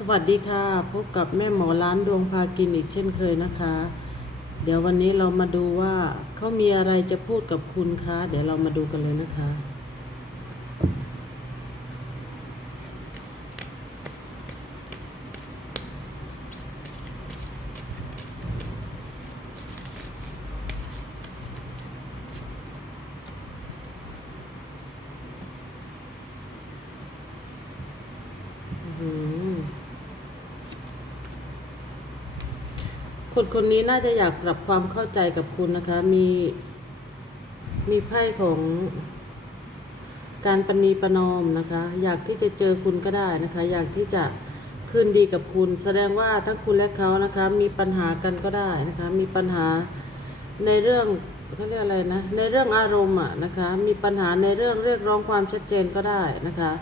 สวัสดีค่ะ พบกับแม่หมอร้านดวงพากินอีกเช่นเคยนะคะ เดี๋ยววันนี้เรามาดูว่าเขามีอะไรจะพูดกับคุณคะ เดี๋ยวเรามาดูกันเลยนะคะ อืม คนคนนี้น่าจะอยากปรับความเข้าใจกับคุณนะคะ มี มีไพ่ของการปณีประนอมนะคะ อยากที่จะเจอคุณก็ได้นะคะ อยากที่จะคืนดีกับคุณ แสดงว่าทั้งคุณและเขานะคะ มีปัญหากันก็ได้นะคะ มีปัญหาในเรื่องเขาเรียกอะไรนะ ในเรื่องอารมณ์อะนะคะ มีปัญหาในเรื่องเรียกร้องความชัดเจนก็ได้นะคะ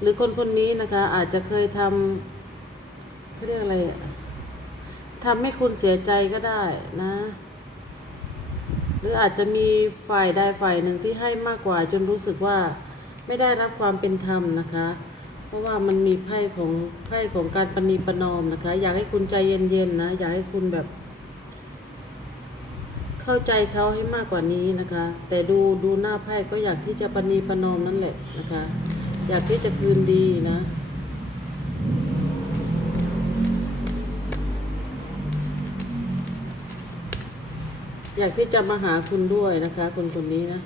หรือคนคนนี้นะคะอาจจะเคยทำเขาเรียกอะไรอะ ทำให้คุณเสียใจก็ได้นะ หรืออาจจะมีฝ่ายใดฝ่ายหนึ่งที่ให้มากกว่า จนรู้สึกว่าไม่ได้รับความเป็นธรรมนะคะ เพราะว่ามันมีไพ่ของไพ่ของการปณีประนอมนะคะ อยากให้คุณใจเย็นๆนะ อยากให้คุณแบบ เข้าใจเขาให้มากกว่านี้นะคะ แต่ดูดูหน้าไพ่ก็อยากที่จะปณีประนอมนั่นแหละนะคะ อยากที่จะคืนดีนะ อยากที่จะมาหาคุณด้วยนะคะ คนคนนี้นะ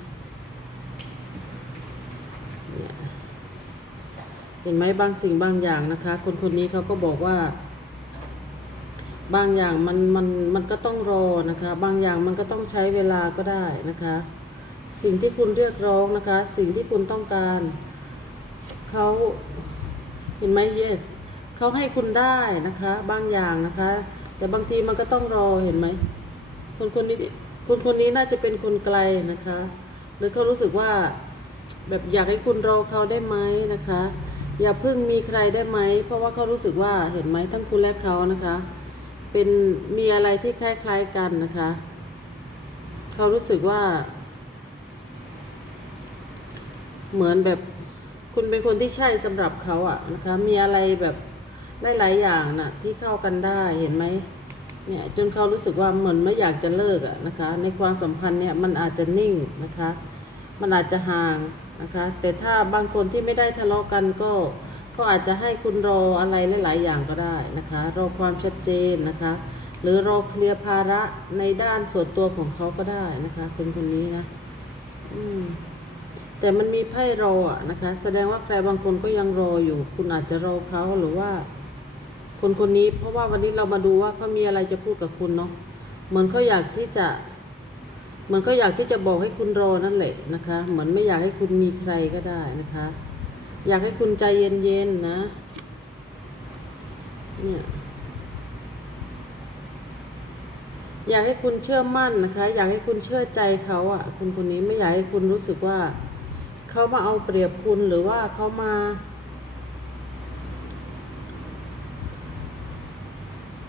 เห็นไหมบางสิ่งบางอย่างนะคะ คนคนนี้เขาก็บอกว่า บางอย่างมันมันมันก็ต้องรอนะคะ บางอย่างมันก็ต้องใช้เวลาก็ได้นะคะ สิ่งที่คุณเรียกร้องนะคะ สิ่งที่คุณต้องการเขาเห็นไหม yes เขาให้คุณได้นะคะ บางอย่างนะคะ แต่บางทีมันก็ต้องรอเห็นไหมคนคนนี้ คนคนนี้น่าจะเป็นคนไกลนะคะหรือเขารู้สึกว่าแบบอยากให้คุณรอเขาได้ไหมนะคะ อย่าเพิ่งมีใครได้ไหม เพราะว่าเขารู้สึกว่าเห็นไหมทั้งคุณและเขานะคะ เป็นมีอะไรที่คล้ายๆกันนะคะเขารู้สึกว่า เหมือนแบบคุณเป็นคนที่ใช่สำหรับเขาอะนะคะ มีอะไรแบบหลายๆอย่างน่ะ ที่เข้ากันได้เห็นไหม เนี่ยจนเขารู้สึกว่าเหมือนไม่อยากจะเลิกอะนะคะ ในความสัมพันธ์เนี่ยมันอาจจะนิ่งนะคะ มันอาจจะห่างนะคะ แต่ถ้าบางคนที่ไม่ได้ทะเลาะกันก็ก็อาจจะให้คุณรออะไรหลาย ๆ อย่างก็ได้นะคะ รอความชัดเจนนะคะ หรือรอเคลียร์ภาระในด้านส่วนตัวของเขาก็ได้นะคะคนคนนี้นะ อืมแต่มันมีไพ่รออะนะคะ แสดงว่าใครบางคนก็ยังรออยู่ คุณอาจจะรอเขาหรือว่า คนคนนี้ เพราะว่าวันนี้เรามาดูว่าเขามีอะไรจะพูดกับคุณเนาะเหมือนเขาอยากที่จะเหมือนเขาอยากที่จะบอกให้คุณรอนั่นแหละนะคะ เหมือนไม่อยากให้คุณมีใครก็ได้นะคะ อยากให้คุณใจเย็นๆนะเนี่ยอยากให้คุณเชื่อมั่นนะคะ อยากให้คุณเชื่อใจเขาอะ่ะ คุณคนนี้ไม่อยากให้คุณรู้สึกว่า เขามาเอาเปรียบคุณหรือว่าเขามา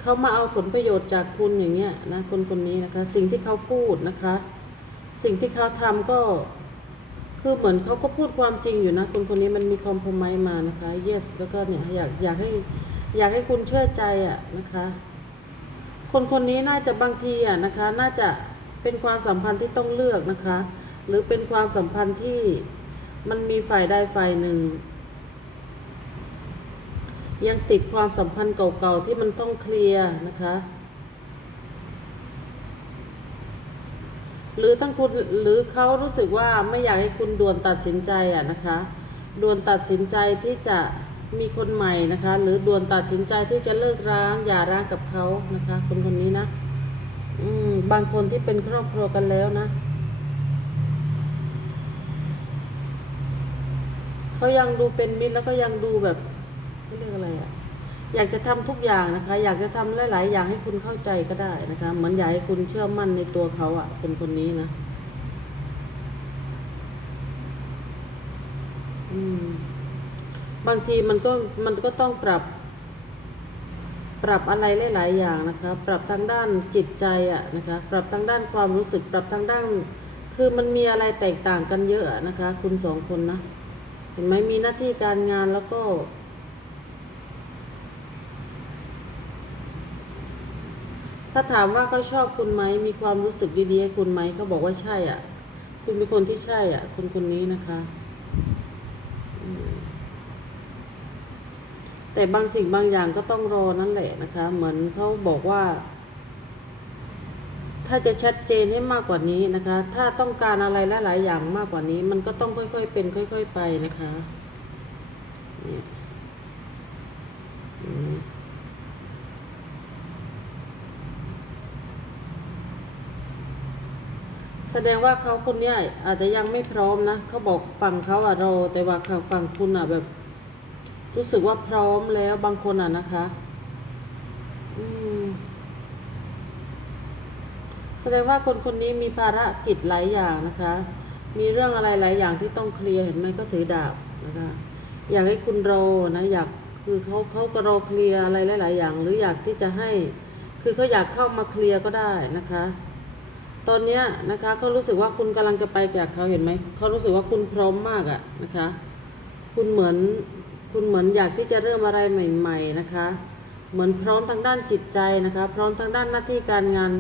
เขามาเอาผลประโยชน์จากคุณอย่างเงี้ยนะคนคนนี้นะคะ สิ่งที่เขาพูดนะคะ สิ่งที่เขาทำก็ คือเหมือนเขาก็พูดความจริงอยู่นะคนคนนี้มันมีคอมพมไมมานะคะ yes แล้วก็เนี่ยอยากอยากให้อยากให้คุณเชื่อใจอะนะคะ คนคนนี้น่าจะบางทีอะนะคะ น่าจะเป็นความสัมพันธ์ที่ต้องเลือกนะคะ หรือเป็นความสัมพันธ์ที่มันมีฝ่ายใดฝ่ายหนึ่ง ยังติดความสัมพันธ์เก่าๆ ที่มันต้องเคลียร์นะคะ หรือทั้งคุณหรือเขารู้สึกว่าไม่อยากให้คุณด่วนตัดสินใจอะนะคะด่วนตัดสินใจที่จะมีคนใหม่นะคะ หรือด่วนตัดสินใจที่จะเลิกร้างอย่าร้างกับเขานะคะ คนคนนี้นะอืมบางคนที่เป็นครอบครัวกันแล้วนะเขายังดูเป็นมิตรแล้วก็ยังดูแบบ เรียกอะไรอะอยากจะทำทุกอย่างนะคะ อยากจะทำหลาย ๆ อย่างให้คุณเข้าใจก็ได้นะคะเหมือนอยากให้คุณเชื่อมั่นในตัวเขาอะคนคนนี้นะอืม บางทีมันก็มันก็ต้องปรับ ปรับอะไรหลาย ๆ อย่างนะคะ ปรับทางด้านจิตใจอะนะคะ ปรับทางด้านความรู้สึก ปรับทางด้าน คือมันมีอะไรแตกต่างกันเยอะนะคะ คุณสองคนนะเห็นไหมมีหน้าที่การงานแล้วก็ ถ้าถามว่าเขาชอบคุณไหมมีความรู้สึกดีๆให้คุณไหมเขาบอกว่าใช่อะ คุณเป็นคนที่ใช่อะ คนคนนี้นะคะแต่บางสิ่งบางอย่างก็ต้องรอนั่นแหละนะคะ เหมือนเขาบอกว่า ถ้าจะชัดเจนให้มากกว่านี้นะคะ ถ้าต้องการอะไรหลายๆอย่างมากกว่านี้ มันก็ต้องค่อยๆเป็น ค่อย ๆ ไปนะคะเนี่ยอืม แสดงว่าเขาคนเนี้ยอาจจะยังไม่พร้อมนะเขาบอกฝั่งเขาอะรอแต่ว่าฝั่งคุณอะแบบ รู้สึกว่าพร้อมแล้วบางคนอะนะคะ อืมแสดงว่าคนคนนี้มีภารกิจหลายอย่างนะคะ มีเรื่องอะไรหลายอย่างที่ต้องเคลียร์เห็นไหมก็ถือดาบนะคะ อยากให้คุณรอนะอยากคือเขาเขาก็รอเคลียร์อะไรหลาย ๆ อย่าง หรืออยากที่จะให้ คือเขาอยากเข้ามาเคลียร์ก็ได้นะคะ ตอนเนี้ยนะคะเขารู้สึกว่าคุณกำลังจะไปจากเขาเห็นไหมเขารู้สึกว่าคุณพร้อมมากอะนะคะ คุณเหมือนคุณเหมือนอยากที่จะเริ่มอะไรใหม่ ๆนะคะ เหมือนพร้อมทางด้านจิตใจนะคะ พร้อมทางด้านหน้าที่การงาน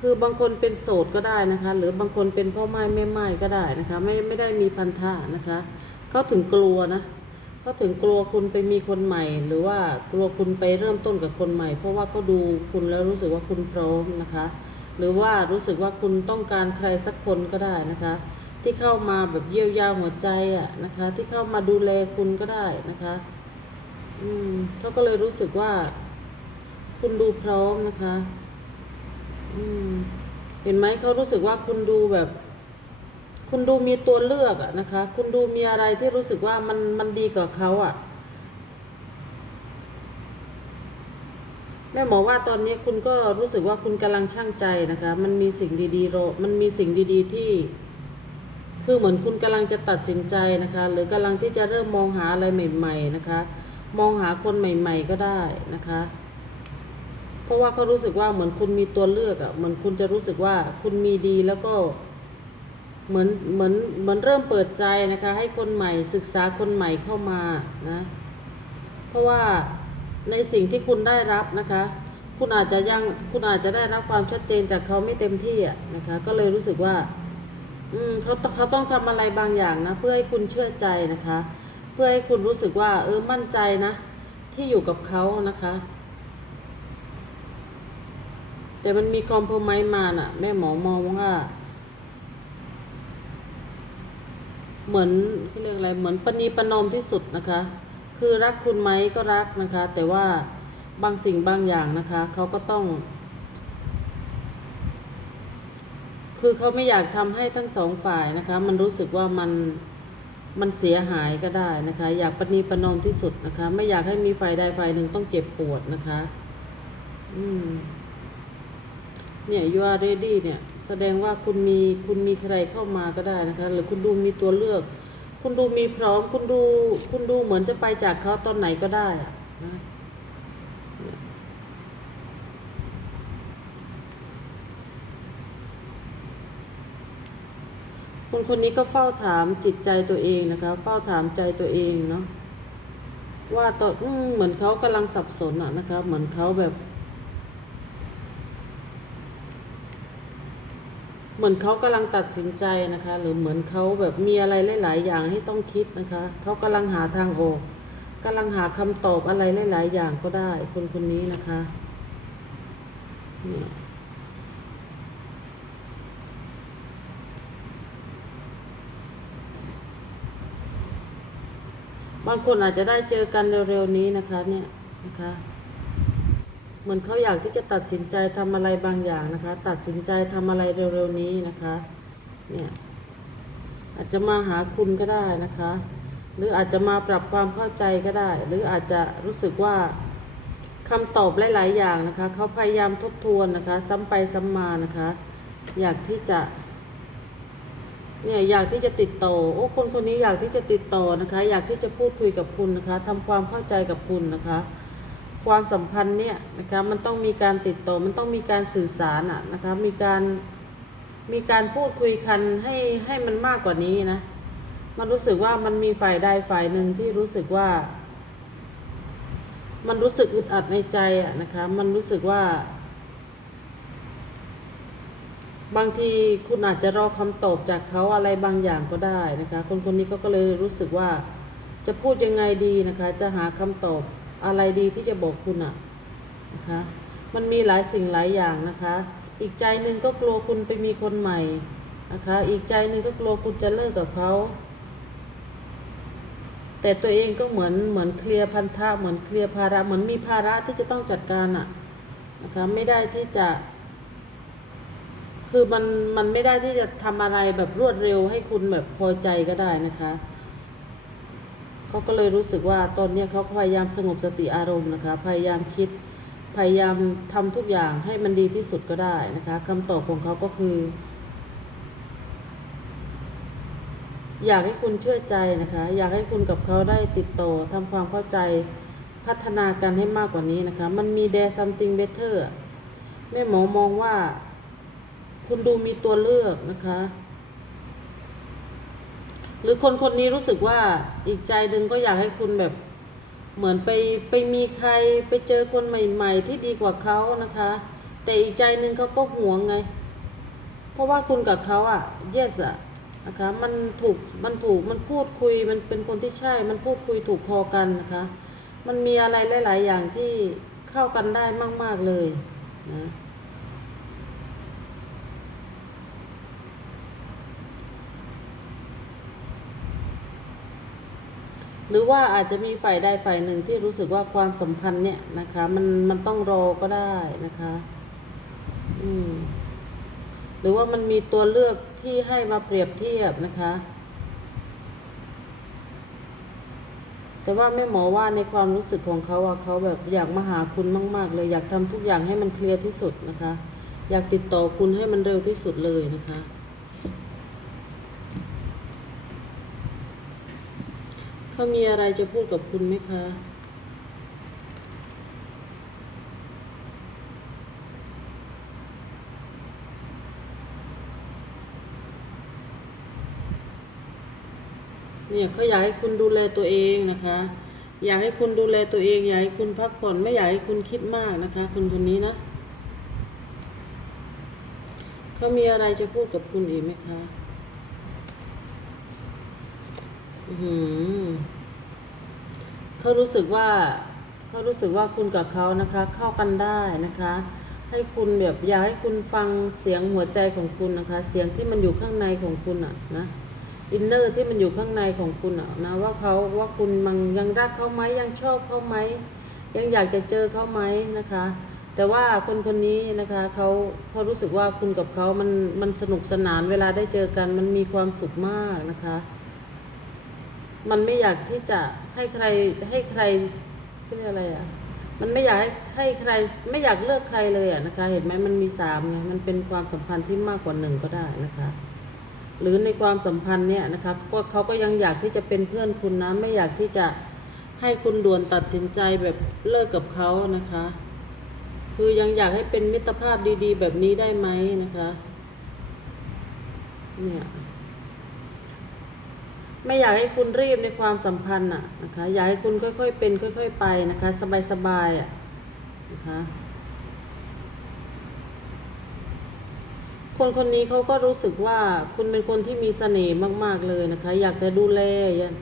คือบางคนเป็นโสดก็ได้นะคะ หรือบางคนเป็นพ่อไม้แม่ไม้ก็ได้นะคะ ไม่ไม่ได้มีพันธะนะคะเขาถึงกลัวนะเขาถึงกลัวคุณไปมีคนใหม่ หรือว่ากลัวคุณไปเริ่มต้นกับคนใหม่ เพราะว่าเขาดูคุณแล้วรู้สึกว่าคุณพร้อมนะคะ หรือว่ารู้สึกว่าคุณต้องการใครสักคนก็ได้นะคะ ที่เข้ามาแบบเยียวยาหัวใจอะนะคะ ที่เข้ามาดูแลคุณก็ได้นะคะ อืมเขาก็เลยรู้สึกว่า คุณดูพร้อมนะคะ อืม เห็นไหมเขารู้สึกว่าคุณดูแบบ คุณดูมีตัวเลือกอะนะคะ คุณดูมีอะไรที่รู้สึกว่ามันมันดีกว่าเขาอะ ม่หมอว่าตอนนี้คุณก็รู้สึกว่าคุณกำลังช่างใจนะคะ มันมีสิ่งดีๆรอมันมีสิ่งดีๆที่ คือเหมือนคุณกำลังจะตัดสินใจนะคะ หรือกำลังที่จะเริ่มมองหาอะไรใหม่ ๆ นะคะ มองหาคนใหม่ ๆ ก็ได้นะคะ เพราะว่าเขารู้สึกว่าเหมือนคุณมีตัวเลือกอะ่ะ เหมือนคุณจะรู้สึกว่าคุณมีดีแล้วก็ เหมือนเหมือนเหมือนเริ่มเปิดใจนะคะ ให้คนใหม่ศึกษาคนใหม่เข้ามานะ เพราะว่า ในสิ่งที่คุณได้รับนะคะ คุณอาจจะยังคุณอาจจะได้รับความชัดเจนจากเขาไม่เต็มที่อะนะคะ ก็เลยรู้สึกว่า อืมเขาเขาต้องทำอะไรบางอย่างนะ เพื่อให้คุณเชื่อใจนะคะ เพื่อให้คุณรู้สึกว่า เออมั่นใจนะ ที่อยู่กับเขานะคะ แต่มันมีคอมเพลไมมาน่ะ แม่หมอมองว่าเหมือนเรียกอะไรเหมือนปณีประนอมที่สุดนะคะ คือรักคุณไหมก็รักนะคะ แต่ว่าบางสิ่งบางอย่างนะคะเขาก็ต้อง คือเขาไม่อยากทำให้ทั้งสองฝ่ายนะคะ มันรู้สึกว่ามันมันเสียหายก็ได้นะคะ อยากปณีประนอมที่สุดนะคะ ไม่อยากให้มีฝ่ายใดฝ่ายหนึ่งต้องเจ็บปวดนะคะ อืม เนี่ย you are ready เนี่ย แสดงว่าคุณมีคุณมีใครเข้ามาก็ได้นะคะ หรือคุณดูมีตัวเลือก คุณดูมีพร้อม คุณดู คุณดูเหมือนจะไปจากเขาตอนไหนก็ได้อะนะคนคนนี้ก็เฝ้าถามจิตใจตัวเองนะคะ เฝ้าถามใจตัวเองเนาะว่าตอนเหมือนเขากำลังสับสนอะนะคะ เหมือนเขาแบบ เหมือนเขากำลังตัดสินใจนะคะ หรือเหมือนเขาแบบมีอะไรหลาย ๆ อย่างให้ต้องคิดนะคะเขากำลังหาทางออกกำลังหาคำตอบอะไรหลาย ๆ อย่างก็ได้ คนคนนี้นะคะเนี่ยบางคนอาจจะได้เจอกันเร็ว ๆ นี้นะคะเนี่ยนะคะ เหมือนเขาอยากที่จะตัดสินใจทำอะไรบางอย่างนะคะ ตัดสินใจทำอะไรเร็วๆนี้นะคะ เนี่ยอาจจะมาหาคุณก็ได้นะคะ หรืออาจจะมาปรับความเข้าใจก็ได้ หรืออาจจะรู้สึกว่าคำตอบหลายๆอย่างนะคะเขาพยายามทบทวนนะคะ ซ้ำไปซ้ำมานะคะ อยากที่จะเนี่ยอยากที่จะติดต่อโอ้คนคนนี้อยากที่จะติดต่อนะคะ อยากที่จะพูดคุยกับคุณนะคะทำความเข้าใจกับคุณนะคะ ความสัมพันธ์เนี่ยนะคะมันต้องมีการติดต่อมันต้องมีการสื่อสารอะนะคะมีการมีการพูดคุยกันให้ให้มันมากกว่านี้นะมันรู้สึกว่ามันมีฝ่ายใดฝ่ายหนึ่งที่รู้สึกว่า มันรู้สึกอึดอัดในใจอะนะคะมันรู้สึกว่า บางทีคุณอาจจะรอคำตอบจากเขาอะไรบางอย่างก็ได้นะคะ คนคนนี้เขาก็เลยรู้สึกว่าจะพูดยังไงดีนะคะ จะหาคำตอบ อะไรดีที่จะบอกคุณอะนะคะมันมีหลายสิ่งหลายอย่างนะคะ อีกใจหนึ่งก็กลัวคุณไปมีคนใหม่นะคะ อีกใจหนึ่งก็กลัวคุณจะเลิกกับเขา แต่ตัวเองก็เหมือนเหมือนเคลียร์พันธะเหมือนเคลียร์ภาระเหมือนมีภาระที่จะต้องจัดการอะนะคะไม่ได้ที่จะ คือมันมันไม่ได้ที่จะทำอะไรแบบรวดเร็วให้คุณแบบพอใจก็ได้นะคะ เขาก็เลยรู้สึกว่าตอนนี้เขาพยายามสงบสติอารมณ์นะคะ พยายามคิด พยายามทำทุกอย่างให้มันดีที่สุดก็ได้นะคะคำตอบของเขาก็คือ อยากให้คุณเชื่อใจนะคะ อยากให้คุณกับเขาได้ติดต่อทำความเข้าใจพัฒนากันให้มากกว่านี้นะคะ มันมี there something better แม่หมอมองว่า คุณดูมีตัวเลือกนะคะ หรือคนคนนี้รู้สึกว่าอีกใจหนึ่งก็อยากให้คุณแบบเหมือนไปไปมีใครไปเจอคนใหม่ ๆ ที่ดีกว่าเขานะคะ แต่อีกใจหนึ่งเขาก็หวงไง เพราะว่าคุณกับเขาอะ yes อะนะคะมันถูกมันถูกมันพูดคุยมันเป็นคนที่ใช่ มันพูดคุยถูกคอกันนะคะ มันมีอะไรหลาย ๆ อย่างที่เข้ากันได้มาก ๆเลยนะ หรือว่าอาจจะมีฝ่ายใดฝ่ายหนึ่งที่รู้สึกว่าความสัมพันธ์เนี่ยนะคะ มันมันต้องรอก็ได้นะคะ อืม หรือว่ามันมีตัวเลือกที่ให้มาเปรียบเทียบนะคะ แต่ว่าแม่หมอว่าในความรู้สึกของเขาอะเขาแบบอยากมาหาคุณมาก ๆ เลยอยากทำทุกอย่างให้มันเคลียร์ที่สุดนะคะ อยากติดต่อคุณให้มันเร็วที่สุดเลยนะคะ เขามีอะไรจะพูดกับคุณไหมคะเนี่ยเขาอยากให้คุณดูแลตัวเองนะคะ อยากให้คุณดูแลตัวเอง อยากให้คุณพักผ่อนไม่อยากให้คุณคิดมากนะคะคุณคนนี้นะเขามีอะไรจะพูดกับคุณอีกไหมคะ อือหือ เขารู้สึกว่าเขารู้สึกว่าคุณกับเขานะคะ เข้ากันได้นะคะ ให้คุณแบบอยากให้คุณฟังเสียงหัวใจของคุณนะคะ เสียงที่มันอยู่ข้างในของคุณอะนะอินเนอร์ที่มันอยู่ข้างในของคุณอะนะว่าเขาว่าคุณมันยังรักเขาไหมยังชอบเขาไหมยังอยากจะเจอเขาไหมนะคะ แต่ว่าคนคนนี้นะคะเขาเขารู้สึกว่าคุณกับเขามันมันสนุกสนานเวลาได้เจอกัน มันมีความสุขมากนะคะ มันไม่อยากที่จะให้ใครให้ใครเรียกอะไรอะ มันไม่อยากให้ให้ใคร ไม่อยากเลิกใครเลยอะนะคะ เห็นไหมมันมีสามไงมันเป็นความสัมพันธ์ที่มากกว่าหนึ่งก็ได้นะคะ หรือในความสัมพันธ์เนี่ยนะคะก็เขาก็ยังอยากที่จะเป็นเพื่อนคุณนะ ไม่อยากที่จะให้คุณด่วนตัดสินใจแบบเลิกกับเขานะคะ คือยังอยากให้เป็นมิตรภาพดี ๆ แบบนี้ได้ไหมนะคะ เนี่ย ไม่อยากให้คุณรีบในความสัมพันธ์น่ะนะคะอยากให้คุณค่อยๆเป็นค่อยๆไปนะคะ สบายๆอะนะคะคนคนนี้เขาก็รู้สึกว่าคุณเป็นคนที่มีเสน่ห์มาก ๆเลยนะคะ อยากจะดูแลยาก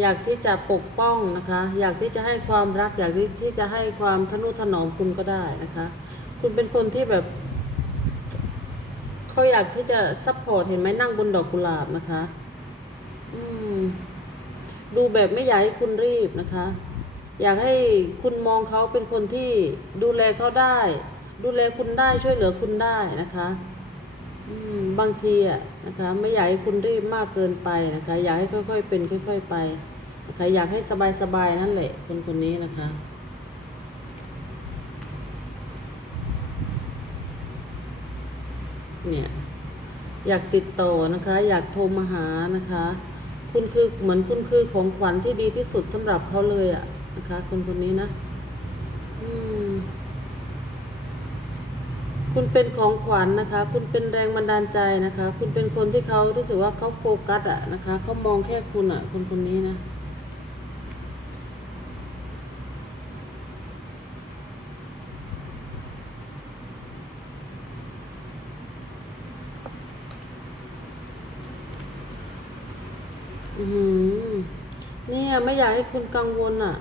อยากที่จะปกป้องนะคะ อยากที่จะให้ความรัก อยากที่ที่จะให้ความทนุถนอมคุณก็ได้นะคะ คุณเป็นคนที่แบบเขาอยากที่จะซัพพอร์ตเห็นไหมนั่งบนดอกกุหลาบนะคะ อืม ดูแบบไม่อยากให้คุณรีบนะคะ อยากให้คุณมองเขาเป็นคนที่ดูแลเขาได้ ดูแลคุณได้ช่วยเหลือคุณได้นะคะบางทีอะนะคะ ไม่อยากให้คุณรีบมากเกินไปนะคะ อยากให้ค่อยๆเป็นค่อย ๆ ไปนะคะอยากให้สบายๆนั่นแหละคนคนนี้นะคะ เนี่ย อยากติดต่อนะคะ อยากโทรมาหานะคะ คุณคือเหมือนคุณคือของขวัญที่ดีที่สุดสำหรับเขาเลยอะนะคะคนคนนี้นะอืมคุณเป็นของขวัญนะคะ คุณเป็นแรงบันดาลใจนะคะ คุณเป็นคนที่เขารู้สึกว่าเขาโฟกัสอะนะคะ เขามองแค่คุณอะคนคนนี้นะ อ อือหือ เนี่ยไม่อยากให้คุณกังวลอะ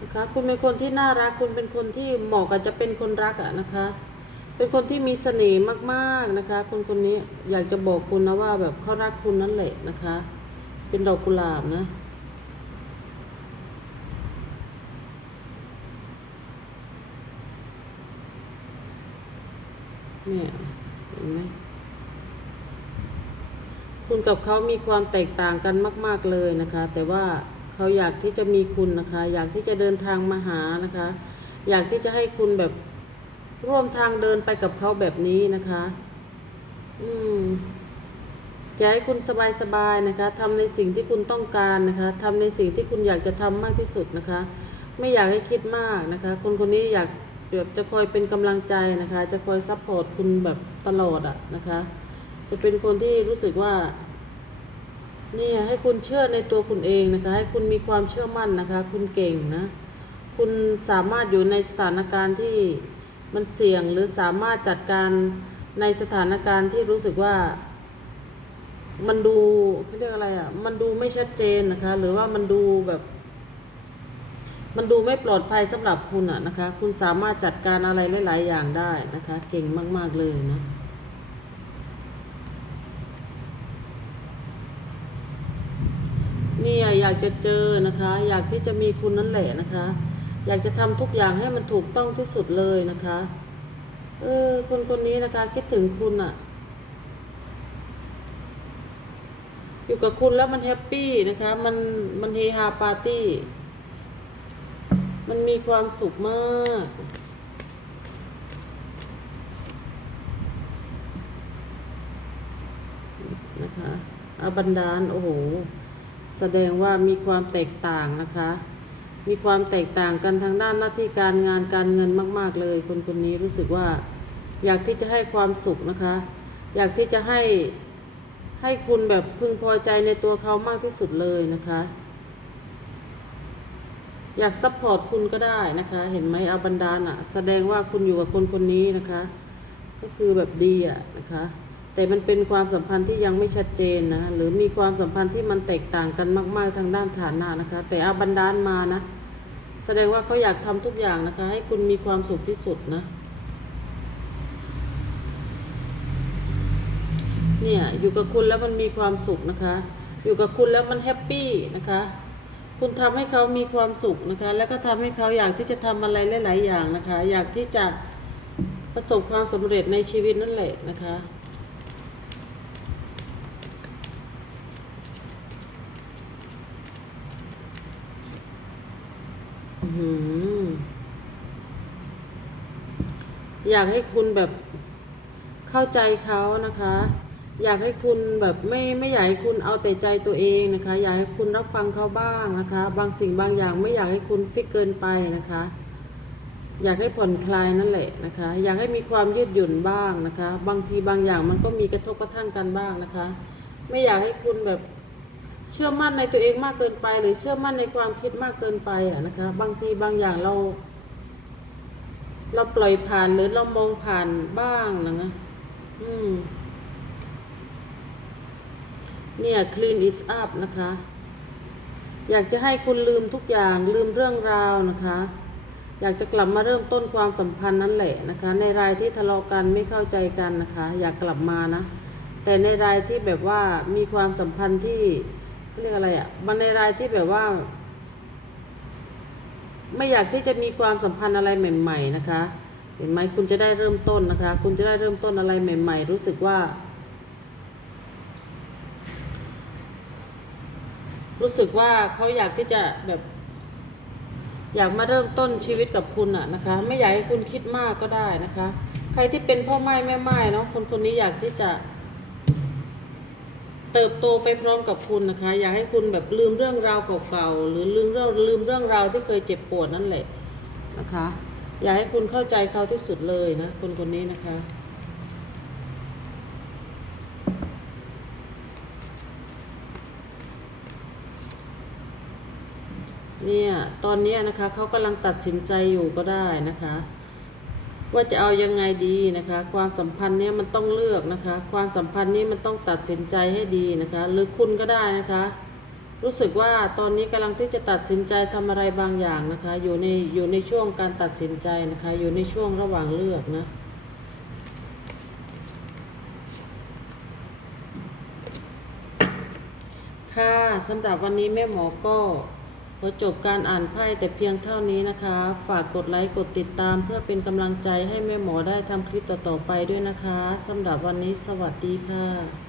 นะคะคุณเป็นคนที่น่ารัก คุณเป็นคนที่เหมาะกับจะเป็นคนรักอะนะคะ เป็นคนที่มีเสน่ห์มากๆนะคะ คนคนนี้อยากจะบอกคุณนะว่าแบบเขารักคุณนั่นแหละนะคะ เป็นดอกกุหลาบนะเนี่ยเห็นไหม คุณกับเขามีความแตกต่างกันมาก ๆเลยนะคะ แต่ว่าเขาอยากที่จะมีคุณนะคะ อยากที่จะเดินทางมาหานะคะ อยากที่จะให้คุณแบบร่วมทางเดินไปกับเขาแบบนี้นะคะ อืมอยากให้คุณสบายๆนะคะทำในสิ่งที่คุณต้องการนะคะทำในสิ่งที่คุณอยากจะทำมากที่สุดนะคะ ไม่อยากให้คิดมากนะคะ คนคนนี้อยากแบบจะคอยเป็นกำลังใจนะคะ จะคอยซัพพอร์ตคุณแบบตลอดอะนะคะ จะเป็นคนที่รู้สึกว่า นี่ยให้คุณเชื่อในตัวคุณเองนะคะ ให้คุณมีความเชื่อมั่นนะคะ คุณเก่งนะ คุณสามารถอยู่ในสถานการณ์ที่มันเสี่ยงหรือสามารถจัดการในสถานการณ์ที่รู้สึกว่า มันดูเรียกอะไรอะ่ะ มันดูไม่ชัดเจนนะคะ หรือว่ามันดูแบบ มันดูไม่ปลอดภัยสำหรับคุณอะนะคะ คุณสามารถจัดการอะไรหลาย ๆ อย่างได้นะคะ เก่งมาก ๆเลยนะ เนี่ยอยากจะเจอนะคะ อยากที่จะมีคุณนั่นแหละนะคะ อยากจะทำทุกอย่างให้มันถูกต้องที่สุดเลยนะคะ เออคนคนนี้นะคะ คิดถึงคุณอะอยู่กับคุณแล้วมันแฮปปี้นะคะ มันมันเฮฮาปาร์ตี้ มันมีความสุขมากนะคะอาบันดาล โอ้โห แสดงว่ามีความแตกต่างนะคะ มีความแตกต่างกันทางด้านหน้าที่การงานการเงินมาก ๆ เลย คนคนนี้รู้สึกว่า อยากที่จะให้ความสุขนะคะ อยากที่จะให้ให้คุณแบบพึงพอใจในตัวเขามากที่สุดเลยนะคะ อยากซัพพอร์ตคุณก็ได้นะคะ เห็นไหมอาบันดาลอะแสดงว่าคุณอยู่กับคนคนนี้นะคะ ก็คือแบบดีอะนะคะ แต่มันเป็นความสัมพันธ์ที่ยังไม่ชัดเจนนะหรือมีความสัมพันธ์ที่มันแตกต่างกันมาก ๆ ทางด้านฐานะนะคะ แต่อาบันดาลมานะ แสดงว่าเขาอยากทำทุกอย่างนะคะ ให้คุณมีความสุขที่สุดนะ เนี่ยอยู่กับคุณแล้วมันมีความสุขนะคะ อยู่กับคุณแล้วมันแฮปปี้นะคะคุณทำให้เขามีความสุขนะคะ แล้วก็ทำให้เขาอยากที่จะทำอะไรหลาย ๆ อย่างนะคะ อยากที่จะประสบความสำเร็จในชีวิตนั่นแหละนะคะ อยากให้คุณแบบเข้าใจเขานะคะ อยากให้คุณแบบไม่ไม่อยากให้คุณเอาแต่ใจตัวเองนะคะ อยากให้คุณรับฟังเขาบ้างนะคะ บางสิ่งบางอย่างไม่อยากให้คุณฟิกเกินไปนะคะ อยากให้ผ่อนคลายนั่นแหละนะคะ อยากให้มีความยืดหยุ่นบ้างนะคะ บางทีบางอย่างมันก็มีกระทบกระทั่งกันบ้างนะคะ ไม่อยากให้คุณแบบ ชื่อมั่นในตัวเองมากเกินไป หรือเชื่อมั่นในความคิดมากเกินไปอะนะคะ บางทีบางอย่างเรา เราปล่อยผ่านหรือเรามองผ่านบ้างนะนะอืม เนี่ย clean is up นะคะ อยากจะให้คุณลืมทุกอย่างลืมเรื่องราวนะคะ อยากจะกลับมาเริ่มต้นความสัมพันธ์นั่นแหละนะคะ ในรายที่ทะเลาะกันไม่เข้าใจกันนะคะ อยากกลับมานะ แต่ในรายที่แบบว่ามีความสัมพันธ์ที่ เรียกอะไรอะ่ะมันในรายที่แบบว่า ไม่อยากที่จะมีความสัมพันธ์อะไรใหม่ ๆ นะคะ เห็นไหมคุณจะได้เริ่มต้นนะคะ คุณจะได้เริ่มต้นอะไรใหม่ ๆ รู้สึกว่า รู้สึกว่าเขาอยากที่จะแบบ อยากมาเริ่มต้นชีวิตกับคุณอะนะคะ ไม่อยากให้คุณคิดมากก็ได้นะคะ ใครที่เป็นพ่อไม้แม่ไม้เนาะคนคนนี้อยากที่จะ เติบโตไปพร้อมกับคุณนะคะ อยากให้คุณแบบลืมเรื่องราวเก่าๆหรือลืมเรื่องลืมเรื่องราวที่เคยเจ็บปวดนั่นแหละนะคะ อยากให้คุณเข้าใจเขาที่สุดเลยนะคนคนนี้นะคะเนี่ยตอนนี้นะคะเขากำลังตัดสินใจอยู่ก็ได้นะคะ ว่าจะเอายังไงดีนะคะ ความสัมพันธ์เนี้ยมันต้องเลือกนะคะ ความสัมพันธ์นี้มันต้องตัดสินใจให้ดีนะคะ หรือคุณก็ได้นะคะ รู้สึกว่าตอนนี้กำลังที่จะตัดสินใจทำอะไรบางอย่างนะคะ อยู่ในอยู่ในช่วงการตัดสินใจนะคะ อยู่ในช่วงระหว่างเลือกนะค่ะสำหรับวันนี้แม่หมอก็ ขอจบการอ่านไพ่แต่เพียงเท่านี้นะคะ ฝากกดไลค์กดติดตามเพื่อเป็นกำลังใจให้แม่หมอได้ทำคลิปต่อๆไปด้วยนะคะสำหรับวันนี้สวัสดีค่ะ